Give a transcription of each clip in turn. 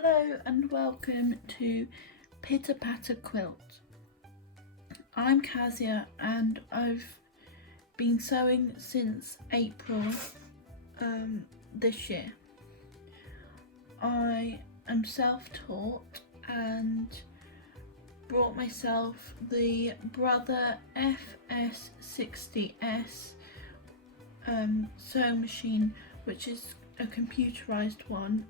Hello and welcome to Patter Quilt. I'm Kazia and I've been sewing since April this year. I am self-taught and brought myself the Brother FS60S sewing machine, which is a computerized one.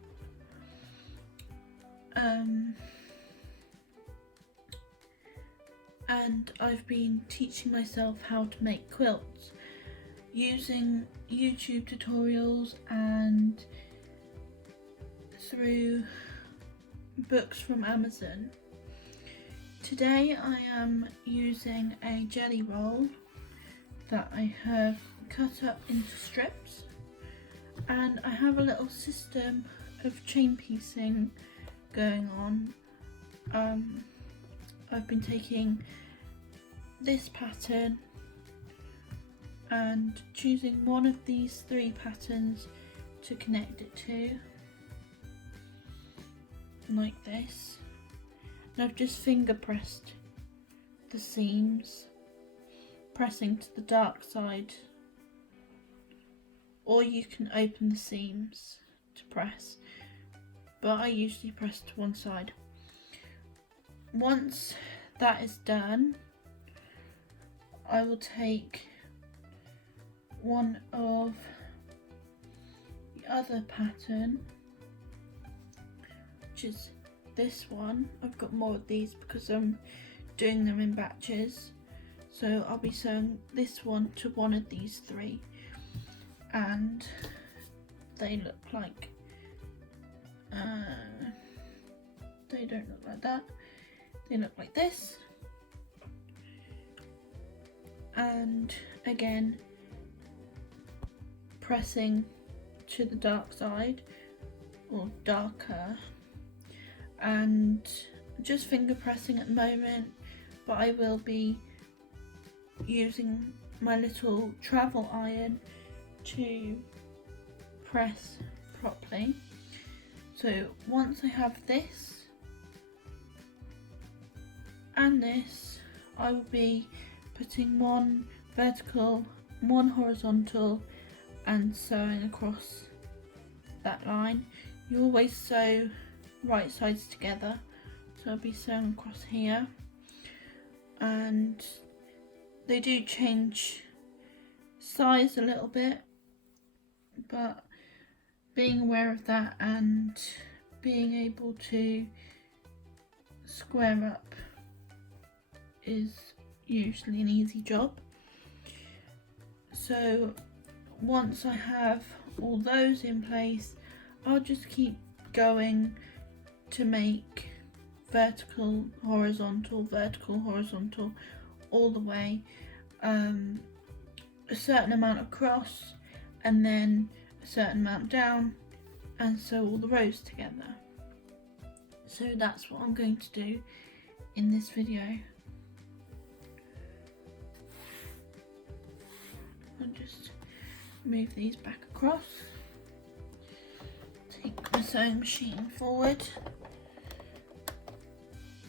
And I've been teaching myself how to make quilts using YouTube tutorials and through books from Amazon. Today I am using a jelly roll that I have cut up into strips, and I have a little system of chain piecing going on. I've been taking this pattern and choosing one of these three patterns to connect it to, like this, and I've just finger pressed the seams, pressing to the dark side, or you can open the seams to press, but I usually press to one side. Once that is done, I will take one of the other pattern, which is this one. I've got more of these because I'm doing them in batches, so I'll be sewing this one to one of these three, and they look like they don't look like that. They look like this, and again pressing to the dark side or darker, and just finger pressing at the moment, but I will be using my little travel iron to press properly. So once I have this and this, I will be putting one vertical, one horizontal, and sewing across that line. You always sew right sides together, so I'll be sewing across here, and they do change size a little bit, but being aware of that and being able to square up is usually an easy job. So once I have all those in place, I'll just keep going to make vertical, horizontal all the way, a certain amount across and then a certain amount down, and sew all the rows together. So that's what I'm going to do in this video. I'll just move these back across, take my sewing machine forward,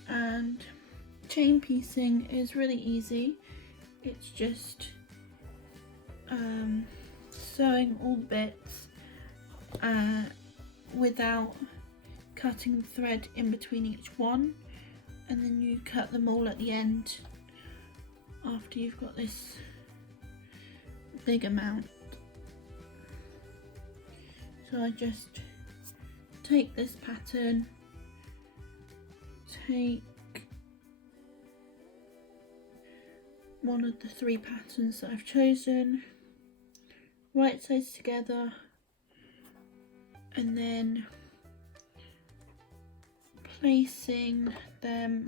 and chain piecing is really easy. It's just sewing all the bits without cutting the thread in between each one, and then you cut them all at the end after you've got this big amount. So I just take this pattern, take one of the three patterns that I've chosen, right sides together, and then placing them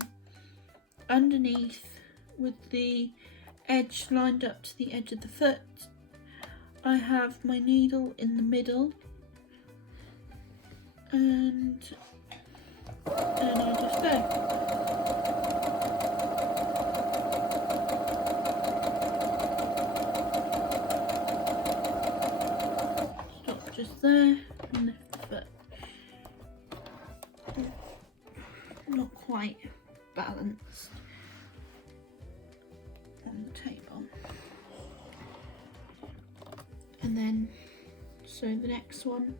underneath with the edge lined up to the edge of the foot. I have my needle in the middle, and then I just go. Stop just there and lift the foot. quite balanced on the table. And then, so the next one.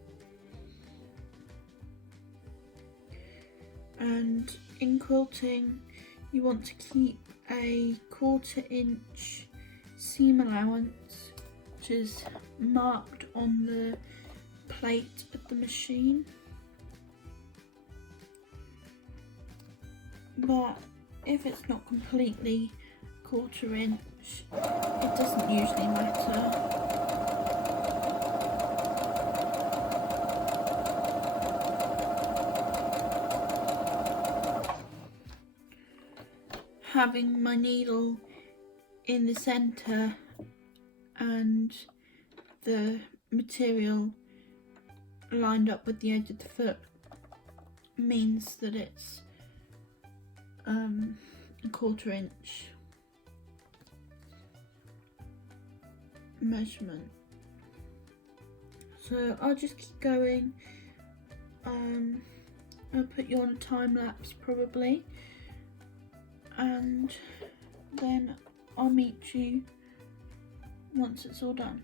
And in quilting, you want to keep a 1/4 inch seam allowance, which is marked on the plate of the machine. But if it's not completely 1/4 inch, it doesn't usually matter. Having my needle in the centre and the material lined up with the edge of the foot means that it's a 1/4 inch measurement. So I'll just keep going. I'll put you on a time lapse probably, and then I'll meet you once it's all done.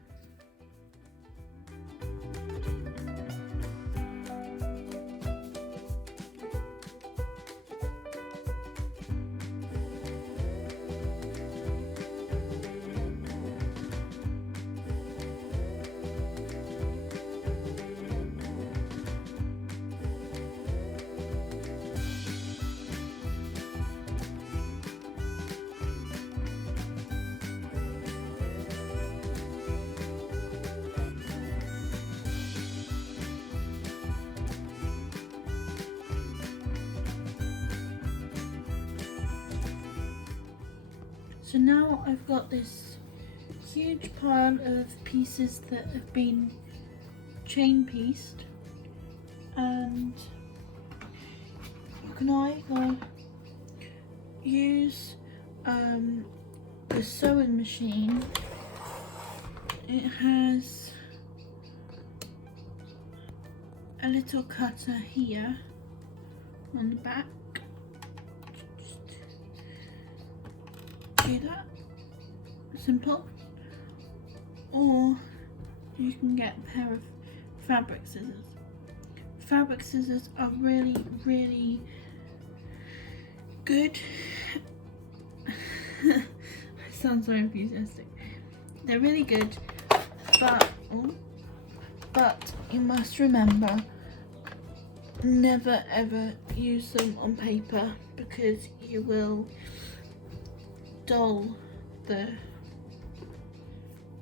So now I've got this huge pile of pieces that have been chain pieced, and you can either use the sewing machine. It has a little cutter here on the back. Do that, simple. Or you can get a pair of fabric scissors. Fabric scissors are really, really good. I sound so enthusiastic. They're really good, but you must remember, never ever use them on paper because you will dull the,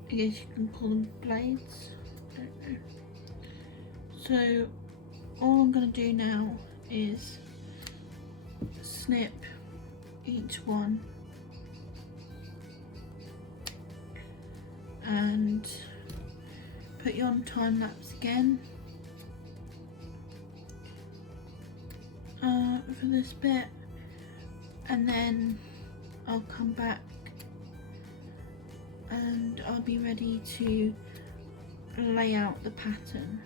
I guess you can call them blades, I don't know. So all I'm going to do now is snip each one and put you on time lapse again for this bit, and then I'll come back and I'll be ready to lay out the pattern.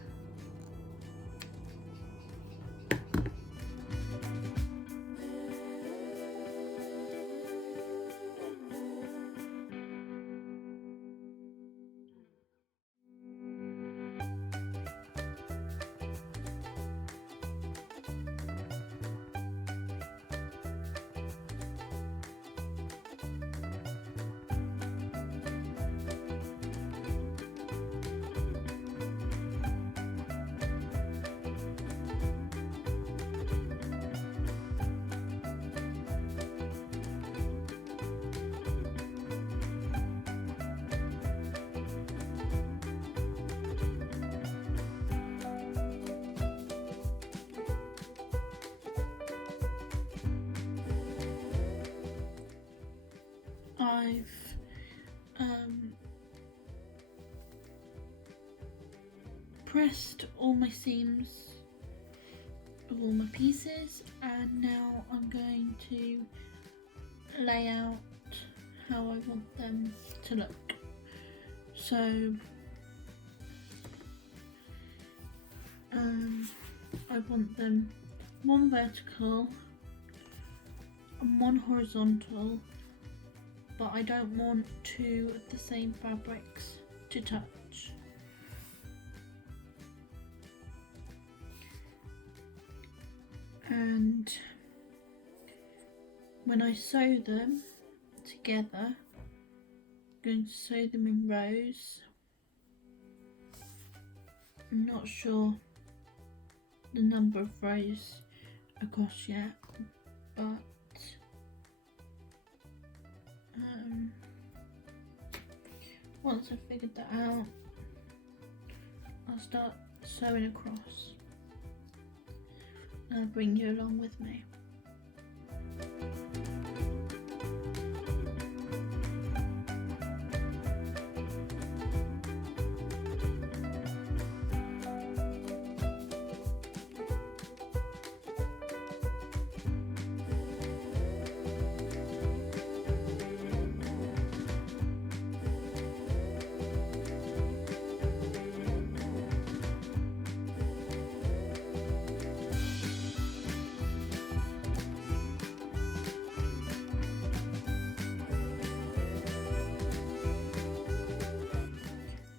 I've pressed all my seams of all my pieces, and now I'm going to lay out how I want them to look. So I want them one vertical, and one horizontal, but I don't want two of the same fabrics to touch. And when I sew them together, I'm going to sew them in rows. I'm not sure the number of rows across yet, but once I've figured that out, I'll start sewing across. I'll bring you along with me.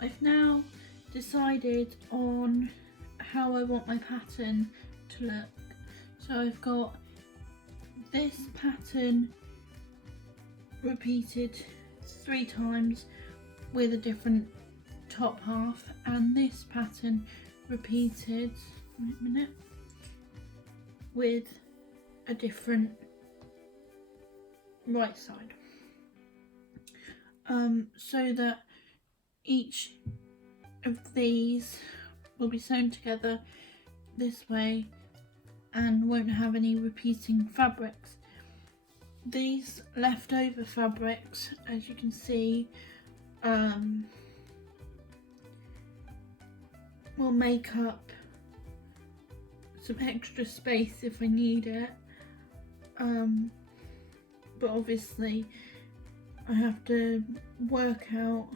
I've now decided on how I want my pattern to look. So I've got this pattern repeated 3 times with a different top half, and this pattern repeated, wait a minute, with a different right side, so that each of these will be sewn together this way and won't have any repeating fabrics. These leftover fabrics, as you can see, will make up some extra space if I need it, but obviously I have to work out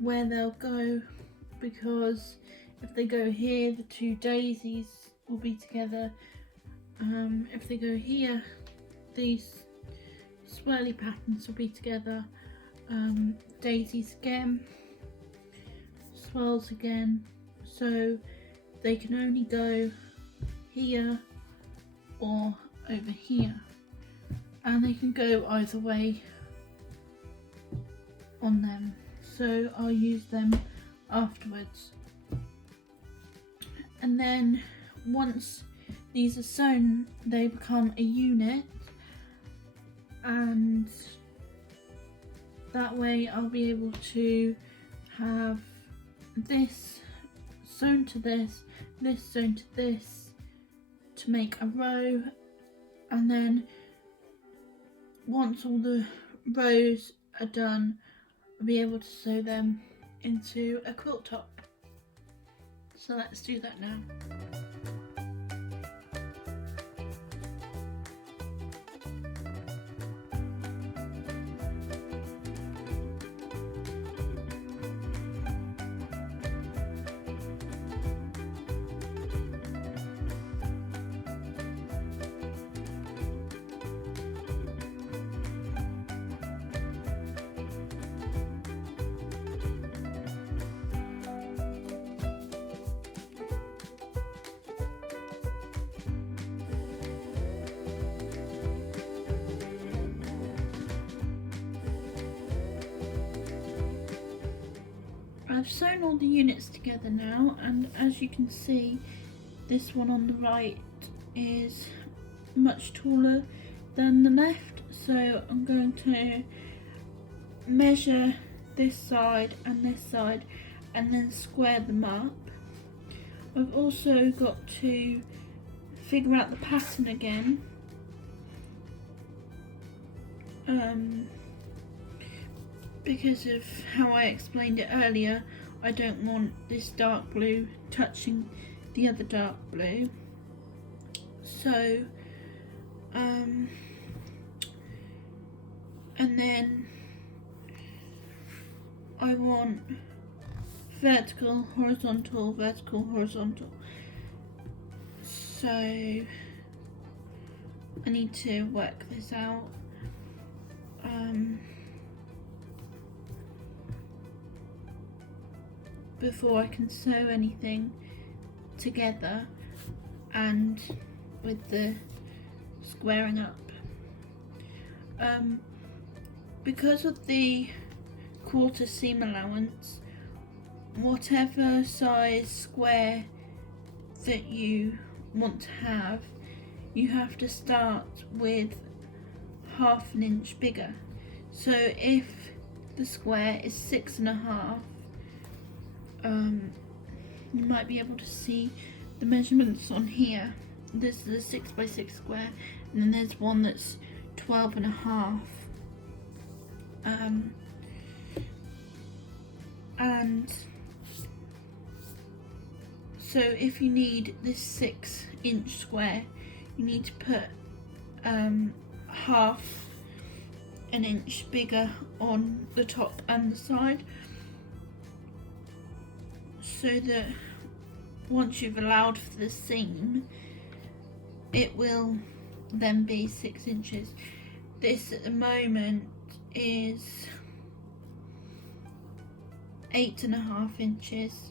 where they'll go, because if they go here, the 2 daisies will be together. If they go here, these swirly patterns will be together. Daisies again, swirls again, so they can only go here or over here, and they can go either way on them. So I'll use them afterwards. And then once these are sewn, they become a unit, and that way I'll be able to have this sewn to this, this sewn to this, to make a row. And then once all the rows are done, I'll be able to sew them into a quilt top. So let's do that now. I've sewn all the units together now, and as you can see, this one on the right is much taller than the left, so I'm going to measure this side and then square them up. I've also got to figure out the pattern again, because of how I explained it earlier. I don't want this dark blue touching the other dark blue, so and then I want vertical, horizontal, vertical, horizontal. So I need to work this out. Before I can sew anything together and with the squaring up. Because of the quarter seam allowance, whatever size square that you want to have, you have to start with ½ inch bigger. So if the square is 6.5, you might be able to see the measurements on here. This is a 6 by 6 square, and then there's one that's 12.5. And so if you need this 6-inch square, you need to put ½ an inch bigger on the top and the side, so that once you've allowed for the seam, it will then be 6 inches. This at the moment is 8.5 inches.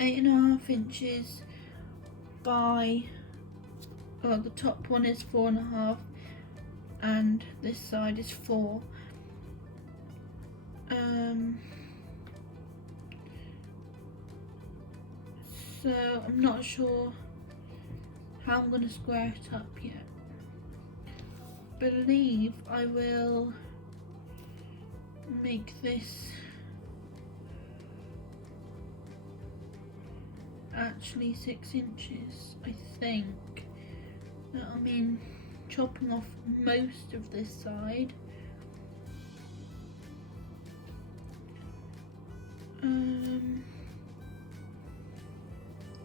8.5 inches by, well, the top one is 4.5 and this side is 4. So I'm not sure how I'm going to square it up yet. Believe I will make this actually 6 inches. I think that I mean chopping off most of this side.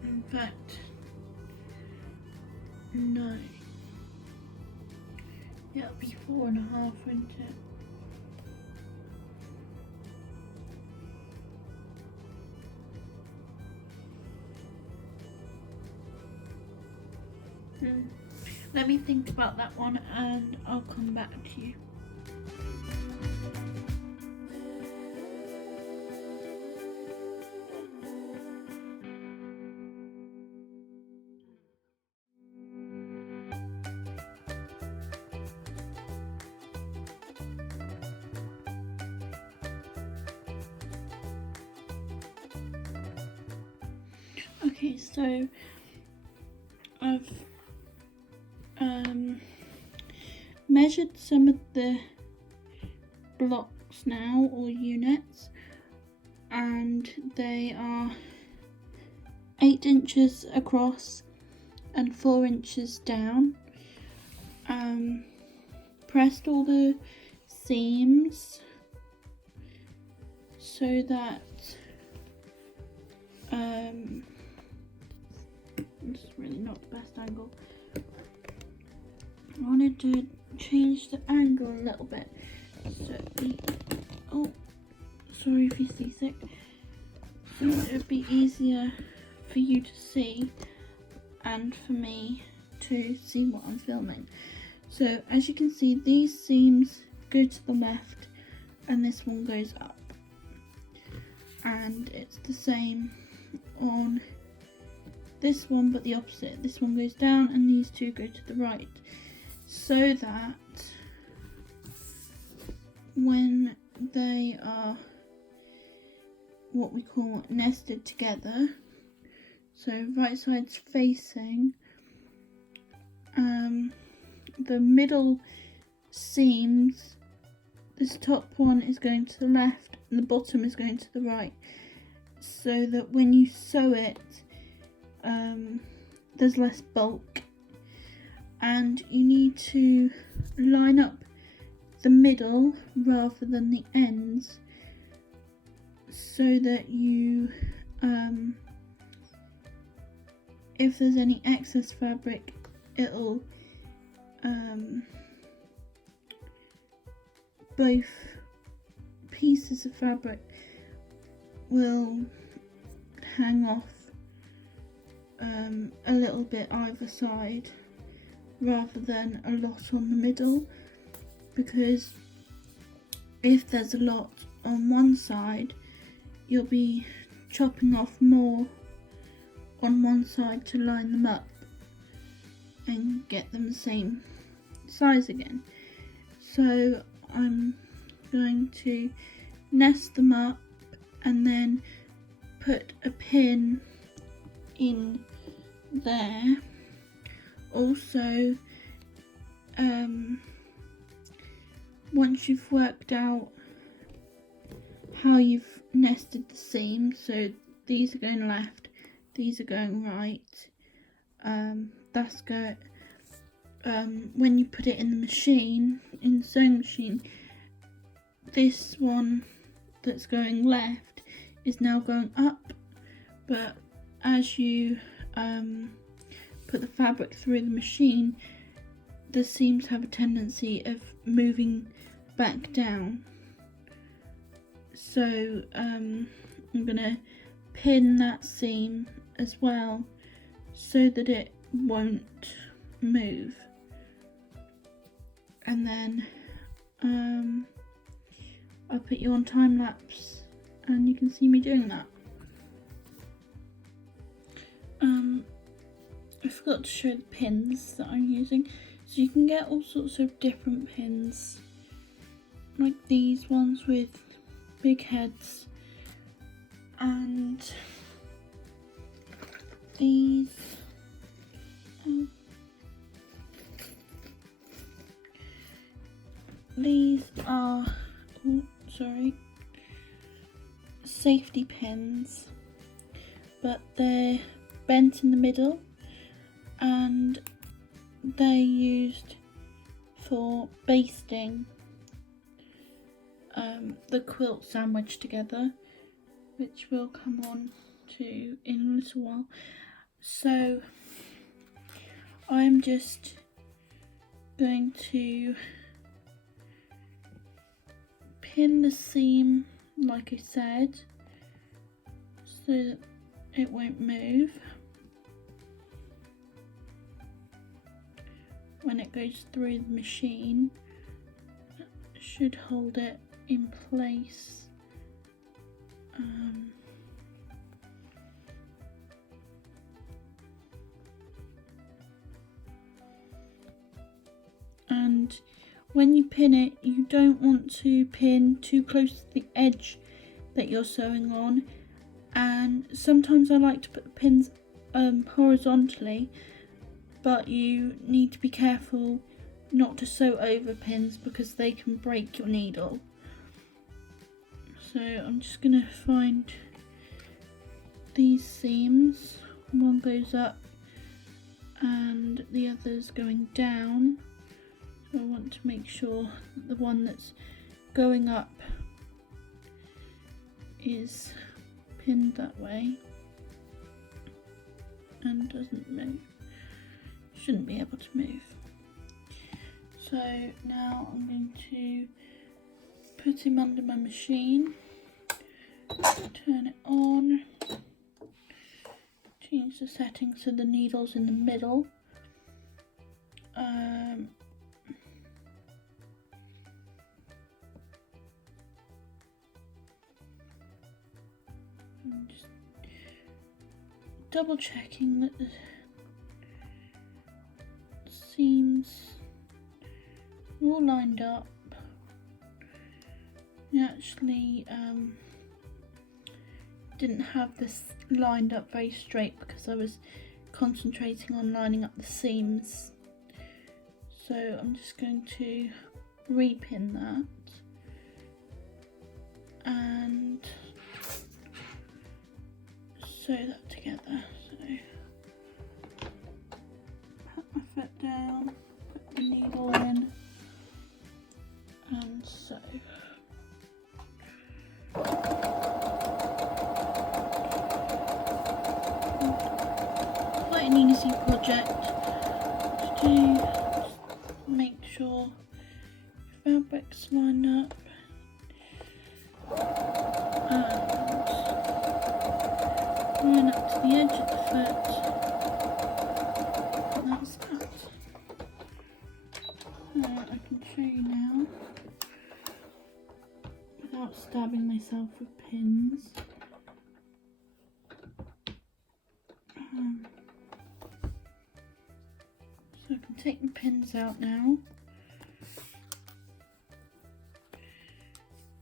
In fact, no. Yeah, it'll be 4.5, won't it? Let me think about that one and I'll come back to you. Okay, so I've measured some of the blocks now, or units, and they are 8 inches across and 4 inches down. Pressed all the seams so that it's really not the best angle. I wanted to change the angle a little bit, so oh, sorry if you're seasick, so it would be easier for you to see and for me to see what I'm filming. So as you can see, these seams go to the left and this one goes up, and it's the same on this one but the opposite. This one goes down and these two go to the right, so that when they are what we call nested together, so right side's facing, the middle seams, this top one is going to the left and the bottom is going to the right, so that when you sew it, there's less bulk. And you need to line up the middle rather than the ends, so that you, if there's any excess fabric, it'll both pieces of fabric will hang off a little bit either side rather than a lot on the middle, because if there's a lot on one side, you'll be chopping off more on one side to line them up and get them the same size again. So I'm going to nest them up and then put a pin in there. Also, once you've worked out how you've nested the seams, so these are going left, these are going right, that's good. When you put it in the machine, in the sewing machine, this one that's going left is now going up, but as you put the fabric through the machine, the seams have a tendency of moving back down. So I'm gonna pin that seam as well so that it won't move, and then I'll put you on time lapse and you can see me doing that. I forgot to show the pins that I'm using. So you can get all sorts of different pins, like these ones with big heads, and these are safety pins, but they're bent in the middle and they're used for basting the quilt sandwich together, which we'll come on to in a little while. So I'm just going to pin the seam like I said so that it won't move when it goes through the machine. It should hold it in place. And when you pin it, you don't want to pin too close to the edge that you're sewing on, and sometimes I like to put the pins horizontally, but you need to be careful not to sew over pins because they can break your needle. So I'm just going to find these seams. One goes up and the other's going down. So I want to make sure that the one that's going up is pinned that way and doesn't move. Shouldn't be able to move. So now I'm going to put him under my machine, turn it on, change the settings so the needle's in the middle. I'm just double checking that the seams are all lined up. I actually didn't have this lined up very straight because I was concentrating on lining up the seams. So I'm just going to repin that and sew that together. So pat my foot down, put the needle in and sew. Quite an easy project to do. Just make sure your fabric's lined up and the edge of the foot. And that's that. I can show you now without stabbing myself with pins. So I can take the pins out now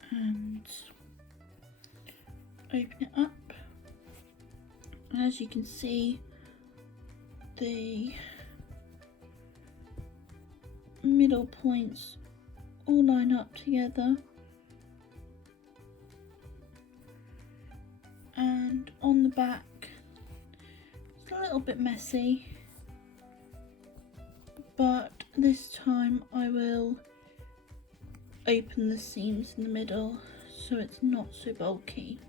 and open it up. As you can see, the middle points all line up together, and on the back it's a little bit messy, but this time I will open the seams in the middle so it's not so bulky.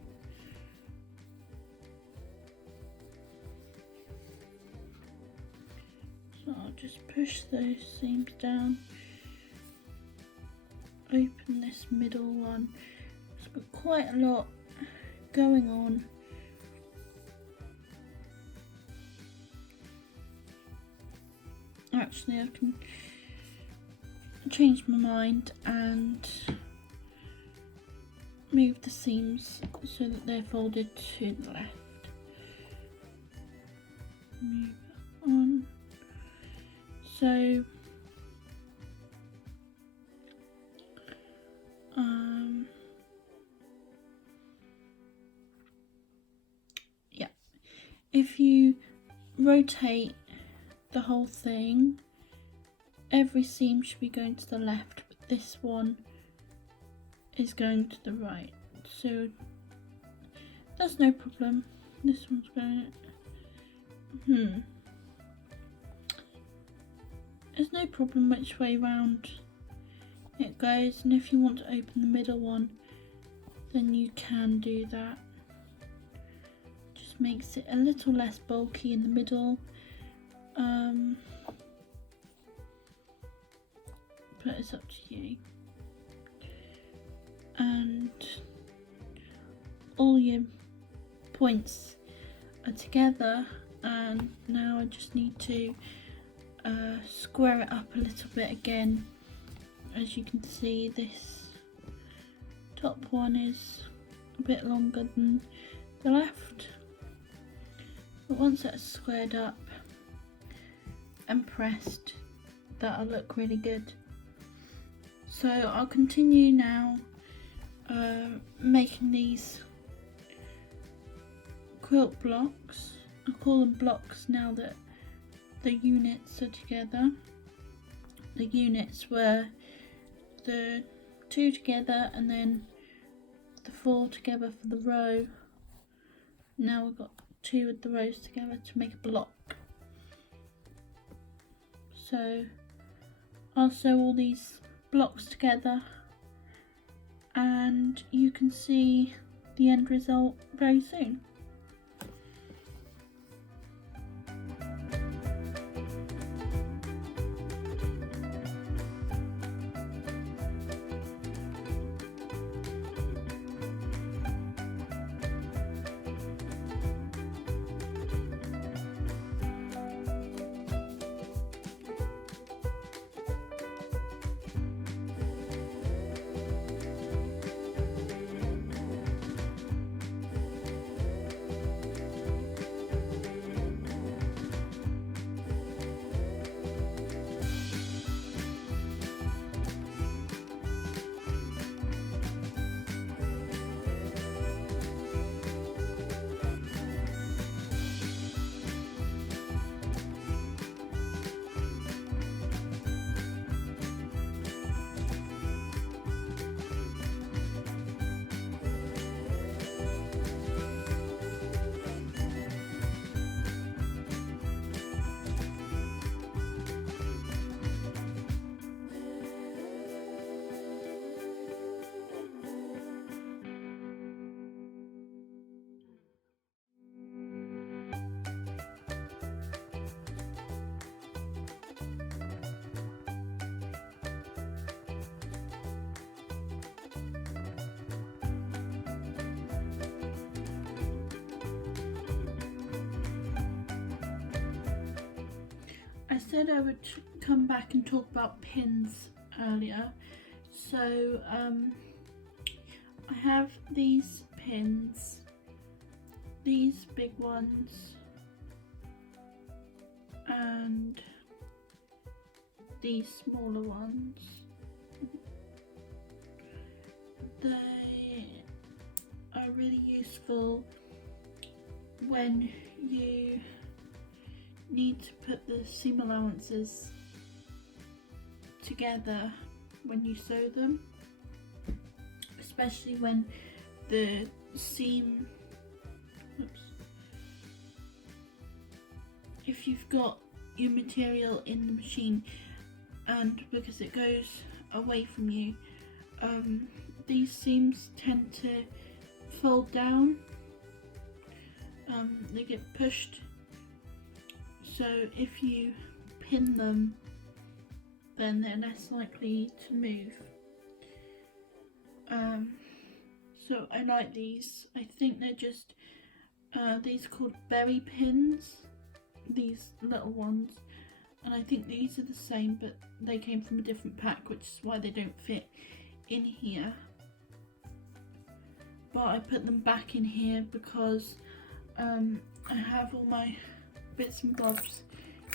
So I'll just push those seams down, open this middle one. It's got quite a lot going on. Actually, I can change my mind and move the seams so that they're folded to the left. Move it on. So yeah, if you rotate the whole thing, every seam should be going to the left, but this one is going to the right, so that's no problem. This one's going there's no problem which way round it goes, and if you want to open the middle one then you can do that. Just makes it a little less bulky in the middle, but it's up to you. And all your points are together, and now I just need to square it up a little bit again. As you can see, this top one is a bit longer than the left, but once that's squared up and pressed, that'll look really good. So I'll continue now making these quilt blocks. I call them blocks now that the units are together. The units were the 2 together and then the 4 together for the row. Now we've got 2 of the rows together to make a block. So I'll sew all these blocks together and you can see the end result very soon. said I would come back and talk about pins earlier. So I have these pins, these big ones, and these smaller ones. They are really useful when you need to put the seam allowances together when you sew them, especially when the seam, if you've got your material in the machine and because it goes away from you, these seams tend to fold down, they get pushed, so if you pin them then they're less likely to move. So I like these. I think they're just these are called berry pins, these little ones, and I think these are the same but they came from a different pack, which is why they don't fit in here. But I put them back in here because I have all my bits and bobs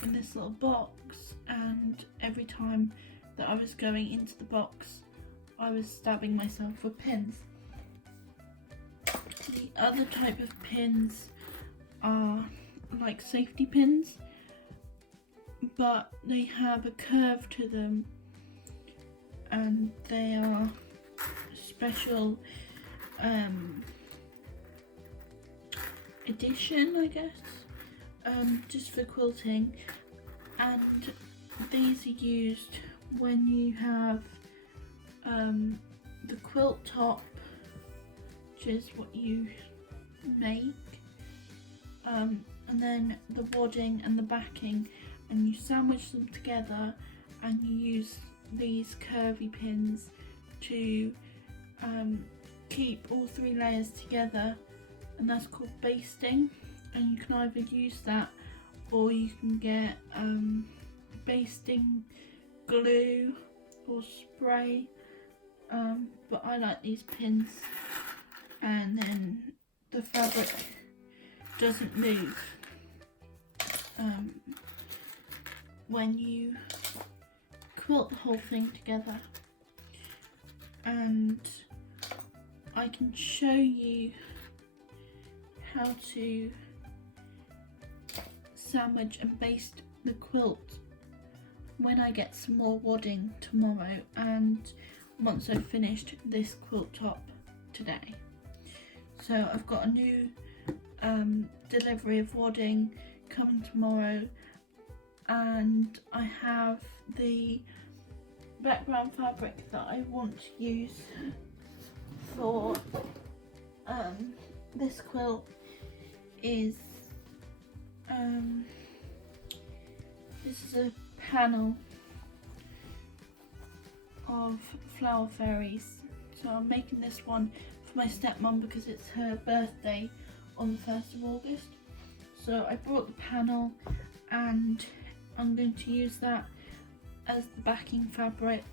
in this little box, and every time that I was going into the box I was stabbing myself with pins. The other type of pins are like safety pins, but they have a curve to them and they are special edition, I guess, just for quilting, and these are used when you have the quilt top, which is what you make, and then the wadding and the backing, and you sandwich them together and you use these curvy pins to keep all three layers together, and that's called basting. And you can either use that or you can get basting glue or spray, but I like these pins, and then the fabric doesn't move when you quilt the whole thing together. And I can show you how to sandwich and baste the quilt when I get some more wadding tomorrow, and once I've finished this quilt top today. So I've got a new delivery of wadding coming tomorrow, and I have the background fabric that I want to use for this quilt is this is a panel of flower fairies. So I'm making this one for my stepmom because it's her birthday on the 1st of August. So I brought the panel and I'm going to use that as the backing fabric.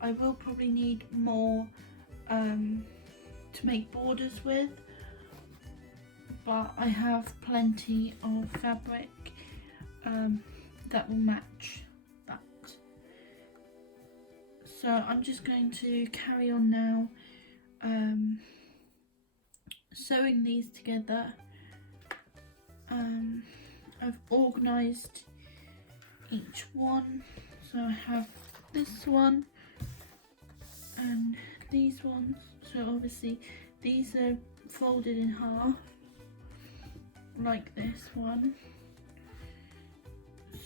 I will probably need more to make borders with, but I have plenty of fabric that will match that. So I'm just going to carry on now sewing these together. I've organised each one, so I have this one and these ones. So obviously these are folded in half like this one.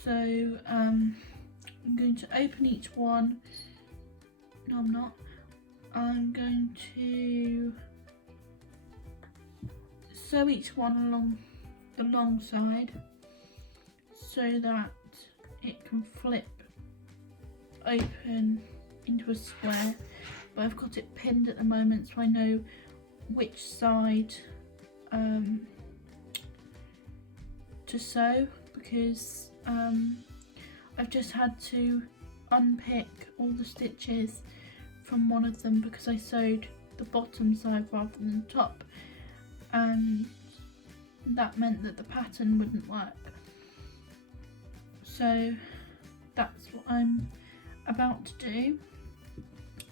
So I'm going to open each one. No, I'm not. I'm going to sew each one along the long side so that it can flip open into a square, but I've got it pinned at the moment so I know which side to sew, because I've just had to unpick all the stitches from one of them because I sewed the bottom side rather than the top, and that meant that the pattern wouldn't work. So that's what I'm about to do.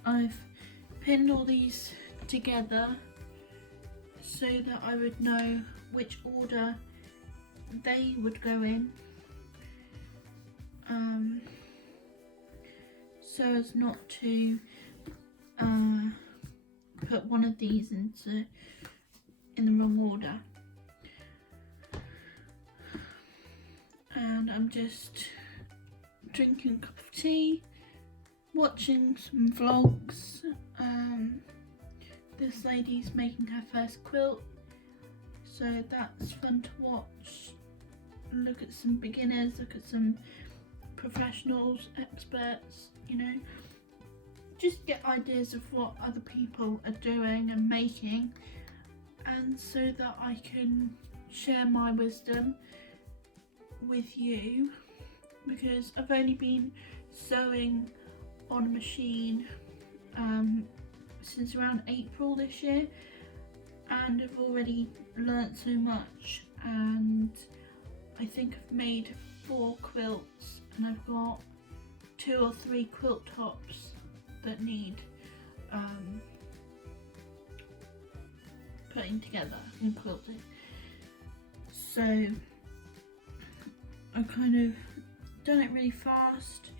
I've pinned all these together so that I would know which order they would go in, so as not to put one of these in the wrong order. And I'm just drinking a cup of tea, watching some vlogs. This lady's making her first quilt, so that's fun to watch. Look at some beginners, look at some professionals, experts, you know, just get ideas of what other people are doing and making, and so that I can share my wisdom with you, because I've only been sewing on a machine since around April this year, and I've already learnt so much, and I think I've made 4 quilts, and I've got 2 or 3 quilt tops that need putting together and quilting. So I've kind of done it really fast,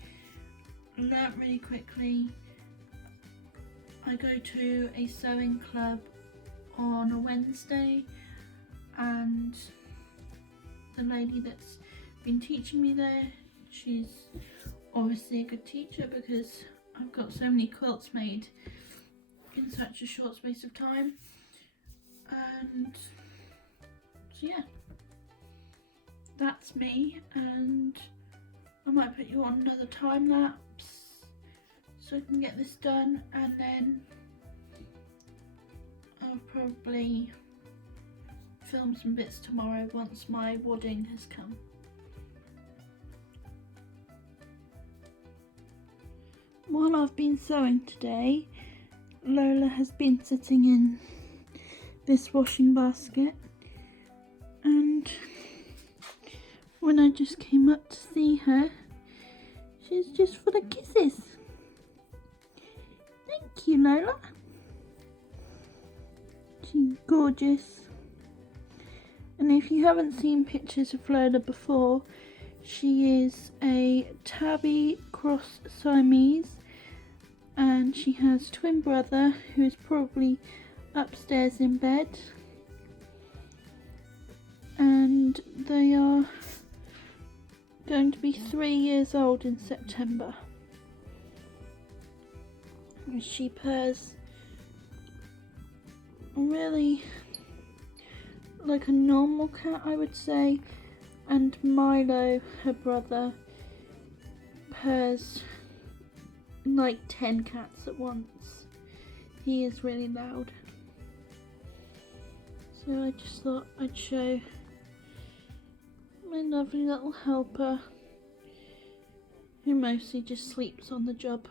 learnt really quickly. I go to a sewing club on a Wednesday, and the lady that's been teaching me there, she's obviously a good teacher because I've got so many quilts made in such a short space of time. And so yeah, that's me, and I might put you on another time lapse so I can get this done, and then I'll probably film some bits tomorrow once my wadding has come. While I've been sewing today, Lola has been sitting in this washing basket, and when I just came up to see her, she's just full of kisses. Thank you, Lola. She's gorgeous. And if you haven't seen pictures of Lola before, she is a tabby cross Siamese, and she has a twin brother who is probably upstairs in bed, and they are going to be 3 years old in September. And she purrs really like a normal cat, I would say, and Milo, her brother, purrs like 10 cats at once. He is really loud. So I just thought I'd show my lovely little helper, who mostly just sleeps on the job.